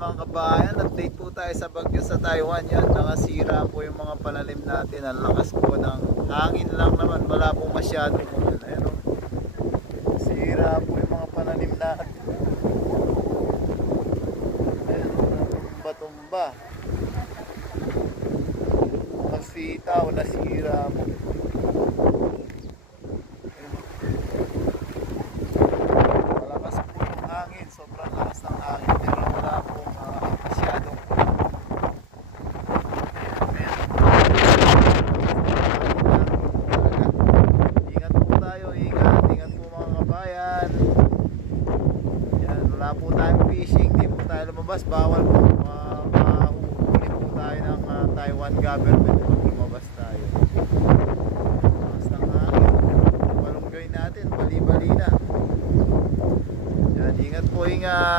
mga kabayan, update po tayo sa bagyo sa Taiwan. Yan, nakasira po yung mga pananim natin. Ang lakas po ng hangin lang naman, wala po masyadong ulan. Ayan, oh. Sira po yung mga pananim natin. Ayan, tumba-tumba. Masitaw, nasira po. Malakas po yung hangin, sobrang lakas ng hangin, pero wala pong masyadong ingat po tayo, ingat po mga kabayan. Yan, wala po tayong fishing, di po tayo lumabas, bawal po, mahuhuli po tayo ng Taiwan government pag lumabas tayo. Lakas ng hangin, balunggay natin, bali-bali na. Yan, ingat po, ingat.